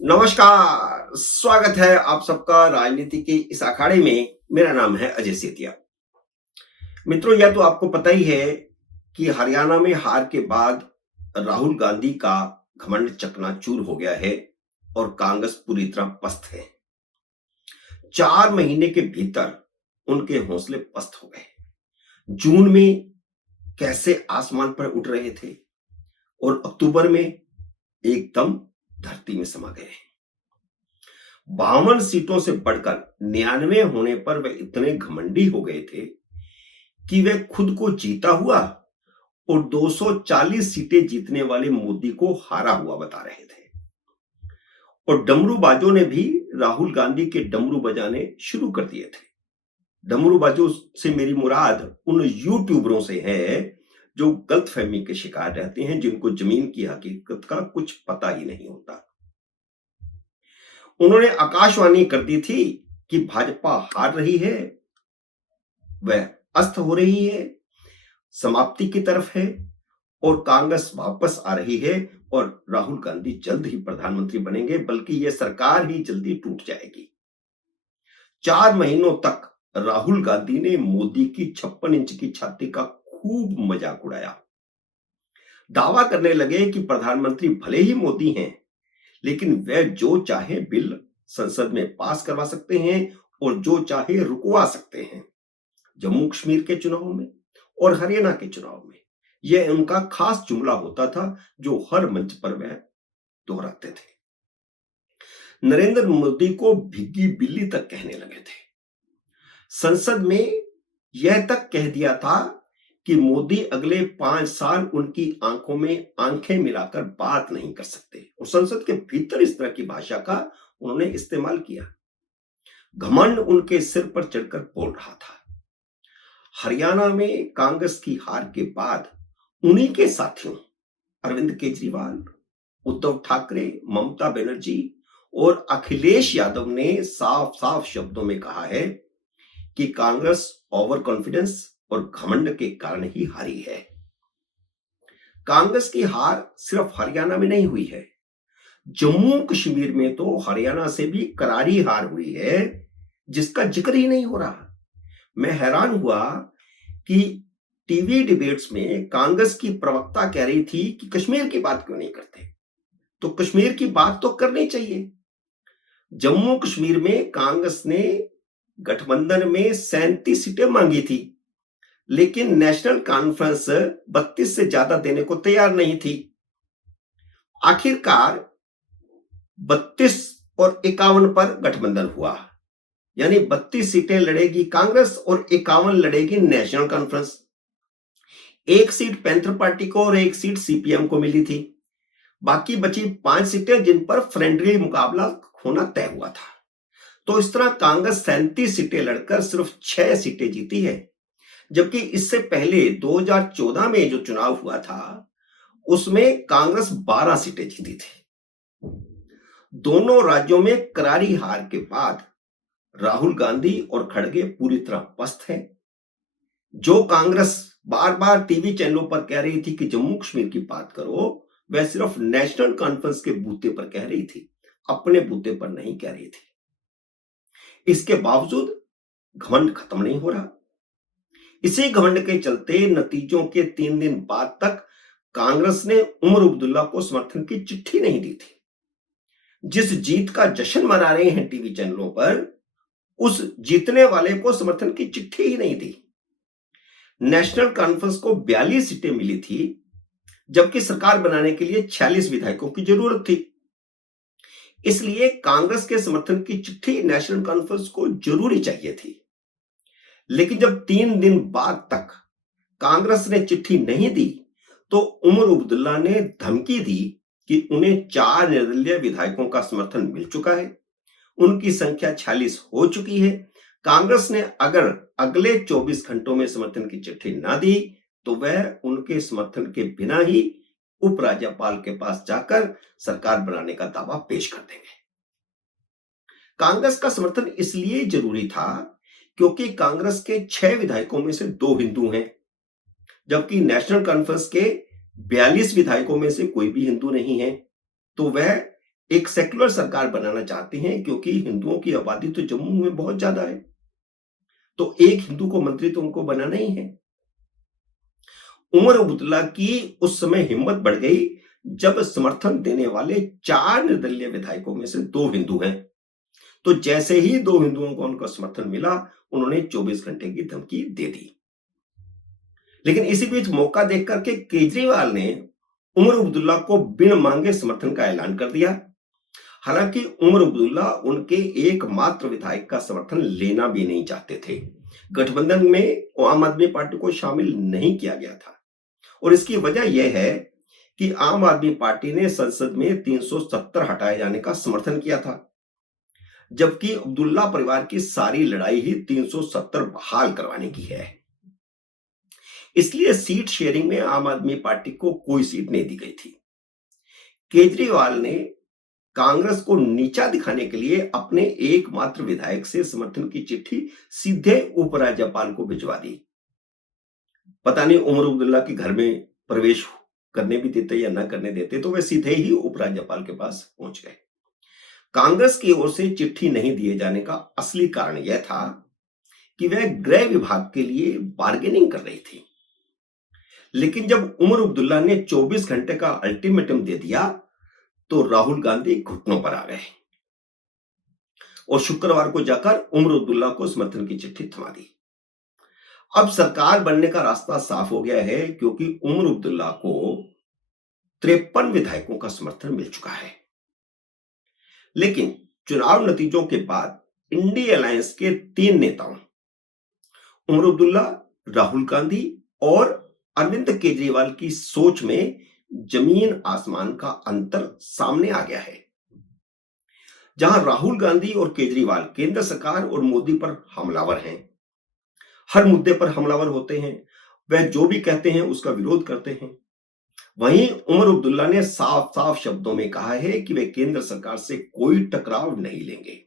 नमस्कार, स्वागत है आप सबका राजनीति के इस अखाड़े में। मेरा नाम है अजय सेतिया। मित्रों, यह तो आपको पता ही है कि हरियाणा में हार के बाद राहुल गांधी का घमंड चकनाचूर हो गया है और कांग्रेस पूरी तरह पस्त है। 4 महीने के भीतर उनके हौसले पस्त हो गए। जून में कैसे आसमान पर उठ रहे थे और अक्टूबर में एकदम धरती में समा गए। 52 सीटों से बढ़कर 99 होने पर वे इतने घमंडी हो गए थे कि वे खुद को जीता हुआ और 240 सीटें जीतने वाले मोदी को हारा हुआ बता रहे थे। और डमरूबाजों ने भी राहुल गांधी के डमरू बजाने शुरू कर दिए थे। डमरूबाजों से मेरी मुराद उन यूट्यूबरों से है जो गलतफहमी के शिकार रहते हैं, जिनको जमीन की हकीकत का कुछ पता ही नहीं होता। उन्होंने आकाशवाणी कर दी थी कि भाजपा हार रही है, वह अस्त हो रही है, समाप्ति की तरफ है और कांग्रेस वापस आ रही है और राहुल गांधी जल्द ही प्रधानमंत्री बनेंगे, बल्कि यह सरकार ही जल्दी टूट जाएगी। 4 महीनों तक राहुल गांधी ने मोदी की 56 इंच की छाती का खूब मजाक उड़ाया। दावा करने लगे कि प्रधानमंत्री भले ही मोदी हैं, लेकिन वह जो चाहे बिल संसद में पास करवा सकते हैं और जो चाहे रुकवा सकते हैं। जम्मू कश्मीर के चुनाव में और हरियाणा के चुनाव में यह उनका खास जुमला होता था, जो हर मंच पर वह दोहराते थे। नरेंद्र मोदी को भिग्गी बिल्ली तक कहने लगे थे। संसद में यह तक कह दिया था कि मोदी अगले 5 साल उनकी आंखों में आंखें मिलाकर बात नहीं कर सकते, और संसद के भीतर इस तरह की भाषा का उन्होंने इस्तेमाल किया। घमंड उनके सिर पर चढ़कर बोल रहा था। हरियाणा में कांग्रेस की हार के बाद उन्हीं के साथियों अरविंद केजरीवाल, उद्धव ठाकरे, ममता बनर्जी और अखिलेश यादव ने साफ साफ शब्दों में कहा है कि कांग्रेस ओवर कॉन्फिडेंस और घमंड के कारण ही हारी है। कांग्रेस की हार सिर्फ हरियाणा में नहीं हुई है, जम्मू कश्मीर में तो हरियाणा से भी करारी हार हुई है, जिसका जिक्र ही नहीं हो रहा। मैं हैरान हुआ कि टीवी डिबेट्स में कांग्रेस की प्रवक्ता कह रही थी कि कश्मीर की बात क्यों नहीं करते, तो कश्मीर की बात तो करनी चाहिए। जम्मू कश्मीर में कांग्रेस ने गठबंधन में 37 सीटें मांगी थी, लेकिन नेशनल कॉन्फ्रेंस 32 से ज्यादा देने को तैयार नहीं थी। आखिरकार 32 और 51 पर गठबंधन हुआ, यानी 32 सीटें लड़ेगी कांग्रेस और 51 लड़ेगी नेशनल कॉन्फ्रेंस। एक सीट पैंथर पार्टी को और एक सीट सीपीएम को मिली थी। बाकी बची 5 सीटें जिन पर फ्रेंडली मुकाबला होना तय हुआ था। तो इस तरह कांग्रेस 37 सीटें लड़कर सिर्फ 6 सीटें जीती है, जबकि इससे पहले 2014 में जो चुनाव हुआ था उसमें कांग्रेस 12 सीटें जीती थी। दोनों राज्यों में करारी हार के बाद राहुल गांधी और खड़गे पूरी तरह पस्त हैं। जो कांग्रेस बार बार टीवी चैनलों पर कह रही थी कि जम्मू कश्मीर की बात करो, वह सिर्फ नेशनल कॉन्फ्रेंस के बूते पर कह रही थी, अपने बूते पर नहीं कह रही थी। इसके बावजूद घमंड खत्म नहीं हो रहा। इसी घमंड के चलते नतीजों के 3 दिन बाद तक कांग्रेस ने उमर अब्दुल्ला को समर्थन की चिट्ठी नहीं दी थी। जिस जीत का जश्न मना रहे हैं टीवी चैनलों पर, उस जीतने वाले को समर्थन की चिट्ठी ही नहीं दी। नेशनल कॉन्फ्रेंस को 42 सीटें मिली थी, जबकि सरकार बनाने के लिए 46 विधायकों की जरूरत थी। इसलिए कांग्रेस के समर्थन की चिट्ठी नेशनल कॉन्फ्रेंस को जरूरी चाहिए थी। लेकिन जब 3 दिन बाद तक कांग्रेस ने चिट्ठी नहीं दी, तो उमर अब्दुल्ला ने धमकी दी कि उन्हें 4 निर्दलीय विधायकों का समर्थन मिल चुका है, उनकी संख्या 46 हो चुकी है। कांग्रेस ने अगर अगले 24 घंटों में समर्थन की चिट्ठी ना दी, तो वह उनके समर्थन के बिना ही उपराज्यपाल के पास जाकर सरकार बनाने का दावा पेश कर देंगे। कांग्रेस का समर्थन इसलिए जरूरी था क्योंकि कांग्रेस के 6 विधायकों में से 2 हिंदू हैं, जबकि नेशनल कॉन्फ्रेंस के 42 विधायकों में से कोई भी हिंदू नहीं है। तो वह एक सेक्युलर सरकार बनाना चाहते हैं क्योंकि हिंदुओं की आबादी तो जम्मू में बहुत ज्यादा है, तो एक हिंदू को मंत्री तो उनको बनाना ही है। उमर अब्दुल्ला की उस समय हिम्मत बढ़ गई जब समर्थन देने वाले 4 निर्दलीय विधायकों में से 2 हिंदू हैं। तो जैसे ही 2 हिंदुओं को उनका समर्थन मिला, उन्होंने 24 घंटे की धमकी दे दी। लेकिन इसी बीच मौका देख करके केजरीवाल ने उमर अब्दुल्ला को बिन मांगे समर्थन का ऐलान कर दिया। हालांकि उमर अब्दुल्ला उनके एकमात्र विधायक का समर्थन लेना भी नहीं चाहते थे। गठबंधन में आम आदमी पार्टी को शामिल नहीं किया गया था और इसकी वजह यह है कि आम आदमी पार्टी ने संसद में 370 हटाए जाने का समर्थन किया था, जबकि अब्दुल्ला परिवार की सारी लड़ाई ही 370 बहाल करवाने की है। इसलिए सीट शेयरिंग में आम आदमी पार्टी को कोई सीट नहीं दी गई थी। केजरीवाल ने कांग्रेस को नीचा दिखाने के लिए अपने एकमात्र विधायक से समर्थन की चिट्ठी सीधे उपराज्यपाल को भिजवा दी। पता नहीं उमर अब्दुल्ला के घर में प्रवेश करने भी देते या ना करने देते, तो वे सीधे ही उपराज्यपाल के पास पहुंच गए। कांग्रेस की ओर से चिट्ठी नहीं दिए जाने का असली कारण यह था कि वह गृह विभाग के लिए बार्गेनिंग कर रही थी। लेकिन जब उमर अब्दुल्ला ने 24 घंटे का अल्टीमेटम दे दिया तो राहुल गांधी घुटनों पर आ गए और शुक्रवार को जाकर उमर अब्दुल्ला को समर्थन की चिट्ठी थमा दी। अब सरकार बनने का रास्ता साफ हो गया है क्योंकि उमर अब्दुल्ला को 53 विधायकों का समर्थन मिल चुका है। लेकिन चुनाव नतीजों के बाद इंडी अलायंस के 3 नेताओं उमर अब्दुल्ला, राहुल गांधी और अरविंद केजरीवाल की सोच में जमीन आसमान का अंतर सामने आ गया है। जहां राहुल गांधी और केजरीवाल केंद्र सरकार और मोदी पर हमलावर हैं, हर मुद्दे पर हमलावर होते हैं, वह जो भी कहते हैं उसका विरोध करते हैं, वहीं उमर अब्दुल्ला ने साफ साफ शब्दों में कहा है कि वे केंद्र सरकार से कोई टकराव नहीं लेंगे,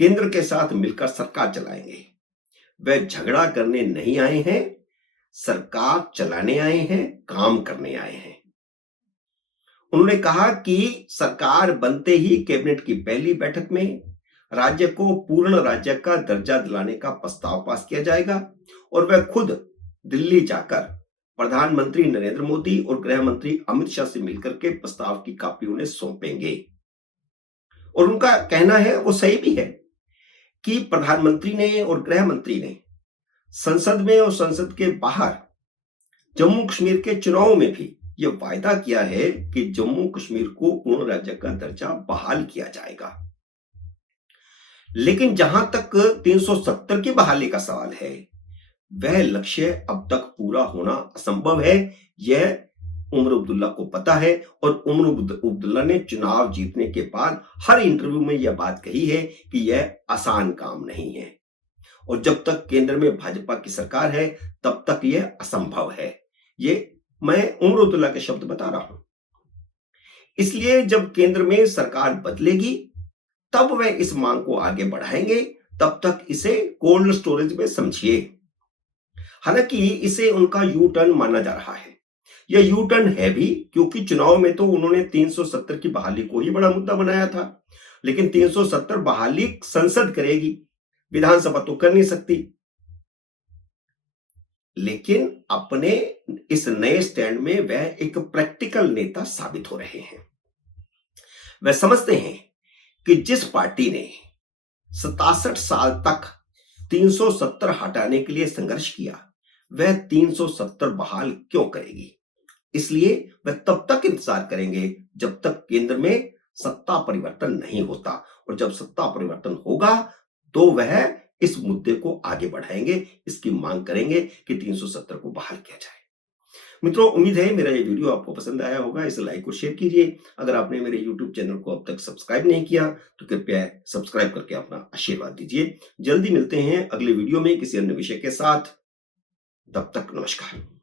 केंद्र के साथ मिलकर सरकार चलाएंगे। वे झगड़ा करने नहीं आए हैं, सरकार चलाने आए हैं, काम करने आए हैं। उन्होंने कहा कि सरकार बनते ही कैबिनेट की पहली बैठक में राज्य को पूर्ण राज्य का दर्जा दिलाने का प्रस्ताव पास किया जाएगा और वह खुद दिल्ली जाकर प्रधानमंत्री नरेंद्र मोदी और गृह मंत्री अमित शाह से मिलकर के प्रस्ताव की कॉपी उन्हें सौंपेंगे। और उनका कहना है, वो सही भी है, कि प्रधानमंत्री ने और गृह मंत्री ने संसद में और संसद के बाहर जम्मू कश्मीर के चुनाव में भी यह वायदा किया है कि जम्मू कश्मीर को पूर्ण राज्य का दर्जा बहाल किया जाएगा। लेकिन जहां तक 370 की बहाली का सवाल है, वह लक्ष्य अब तक पूरा होना असंभव है। यह उमर अब्दुल्ला को पता है और उमर अब्दुल्ला ने चुनाव जीतने के बाद हर इंटरव्यू में यह बात कही है कि यह आसान काम नहीं है और जब तक केंद्र में भाजपा की सरकार है तब तक यह असंभव है। ये मैं उमर अब्दुल्ला के शब्द बता रहा हूं। इसलिए जब केंद्र में सरकार बदलेगी तब वह इस मांग को आगे बढ़ाएंगे, तब तक इसे कोल्ड स्टोरेज में समझिए। हालांकि इसे उनका यू टर्न माना जा रहा है। यह यू टर्न है भी क्योंकि चुनाव में तो उन्होंने 370 की बहाली को ही बड़ा मुद्दा बनाया था, लेकिन 370 बहाली संसद करेगी, विधानसभा तो कर नहीं सकती। लेकिन अपने इस नए स्टैंड में वह एक प्रैक्टिकल नेता साबित हो रहे हैं। वह समझते हैं कि जिस पार्टी ने 67 साल तक 370 हटाने के लिए संघर्ष किया, वह 370 बहाल क्यों करेगी। इसलिए वह तब तक इंतजार करेंगे जब तक केंद्र में सत्ता परिवर्तन नहीं होता और जब सत्ता परिवर्तन होगा तो वह इस मुद्दे को आगे बढ़ाएंगे, इसकी मांग करेंगे कि 370 को बहाल किया जाए। मित्रों, उम्मीद है मेरा ये वीडियो आपको पसंद आया होगा। इसे लाइक और शेयर कीजिए। अगर आपने मेरे YouTube चैनल को अब तक सब्सक्राइब नहीं किया तो कृपया सब्सक्राइब करके अपना आशीर्वाद दीजिए। जल्दी मिलते हैं अगले वीडियो में किसी अन्य विषय के साथ। तब तक नमस्कार।